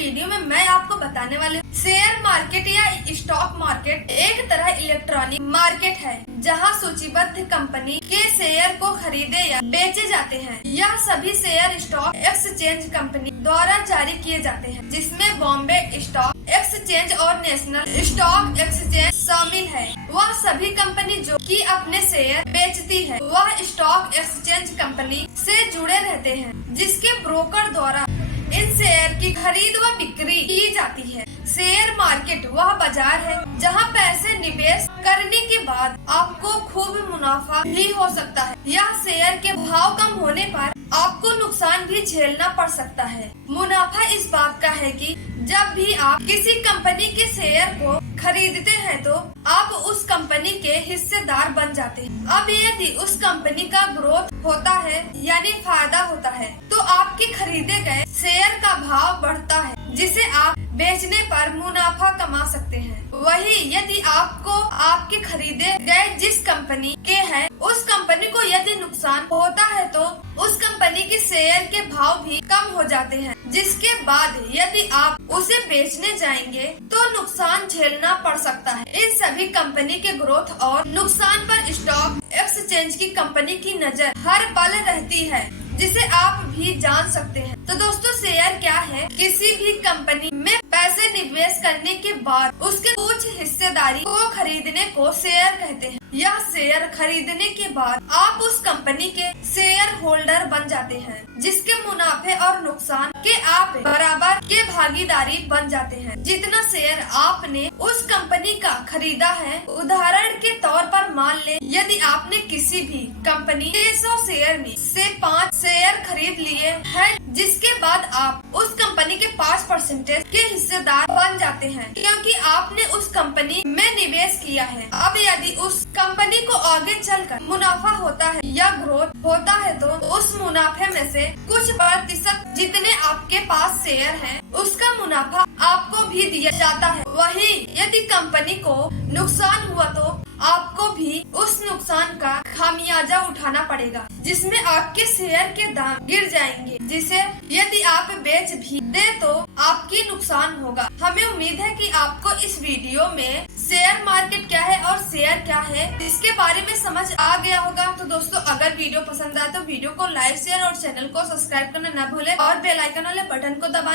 Video में मैं आपको बताने वाली हूँ शेयर मार्केट या स्टॉक मार्केट एक तरह इलेक्ट्रॉनिक मार्केट है जहां सूचीबद्ध कंपनी के शेयर को खरीदे या बेचे जाते हैं। यह सभी शेयर स्टॉक एक्सचेंज कंपनी द्वारा जारी किए जाते हैं, जिसमें बॉम्बे स्टॉक एक्सचेंज और नेशनल स्टॉक एक्सचेंज शामिल है। वह सभी कंपनी जो कि अपने शेयर बेचती है वह स्टॉक एक्सचेंज कंपनी से जुड़े रहते हैं, जिसके ब्रोकर द्वारा इन शेयर की खरीद व बिक्री की जाती है। शेयर मार्केट वह बाजार है जहां पैसे निवेश करने के बाद आपको खूब मुनाफा भी हो सकता है या शेयर के भाव कम होने पर आपको नुकसान भी झेलना पड़ सकता है। मुनाफा इस बात का है कि जब भी आप किसी कंपनी के शेयर को खरीदते हैं तो आप उस कंपनी के हिस्सेदार बन जाते हैं। अब यदि उस कंपनी का ग्रोथ होता है यानी फायदा होता है तो आपके खरीदे गए शेयर का भाव बढ़ता है, जिसे आप बेचने पर मुनाफा कमा सकते हैं। वही यदि आपको आपके खरीदे गए जिस कंपनी के हैं उस कंपनी को यदि नुकसान होता है तो उस कंपनी के शेयर के भाव भी कम हो जाते हैं, जिसके बाद यदि आप उसे बेचने जाएंगे तो नुकसान झेलना पड़ सकता है। इन सभी कंपनी के ग्रोथ और नुकसान पर स्टॉक एक्सचेंज की कंपनी की नजर हर पल रहती है, जिसे आप भी जान सकते हैं। तो दोस्तों, शेयर क्या है? किसी भी कंपनी में पैसे निवेश करने के बाद उसके कुछ हिस्सेदारी को खरीदने को शेयर कहते हैं। यह शेयर खरीदने के बाद आप उस कंपनी के शेयर होल्डर बन जाते हैं, जिसके मुनाफे और नुकसान के आप बराबर के भागीदारी बन जाते हैं। जितना शेयर आपने उस कंपनी का खरीदा है, उदाहरण के तौर पर मान ले यदि आपने किसी भी कंपनी के 100 शेयर में से 5 शेयर खरीद लिए हैं, जिसके बाद आप उस कंपनी के 5% के हिस्सेदार बन जाते हैं, क्योंकि आपने उस कंपनी में निवेश किया है। अब यदि उस कंपनी को आगे चलकर मुनाफा होता है या ग्रोथ होता है तो उस मुनाफे में से कुछ प्रतिशत जितने आपके पास शेयर हैं उसका मुनाफा आपको भी दिया जाता है। वही यदि कंपनी को नुकसान हुआ तो आपको भी उस नुकसान का खामियाजा उठाना पड़ेगा, जिसमें आपके शेयर के दाम गिर जाएंगे, जिसे यदि आप बेच भी दे तो आपकी नुकसान होगा। हमें उम्मीद है कि आपको इस वीडियो में शेयर मार्केट क्या है और शेयर क्या है इसके बारे में समझ आ गया होगा। तो दोस्तों, अगर वीडियो पसंद आए तो वीडियो को लाइक, शेयर और चैनल को सब्सक्राइब करना न भूले और बेल आइकन वाले बटन को दबाना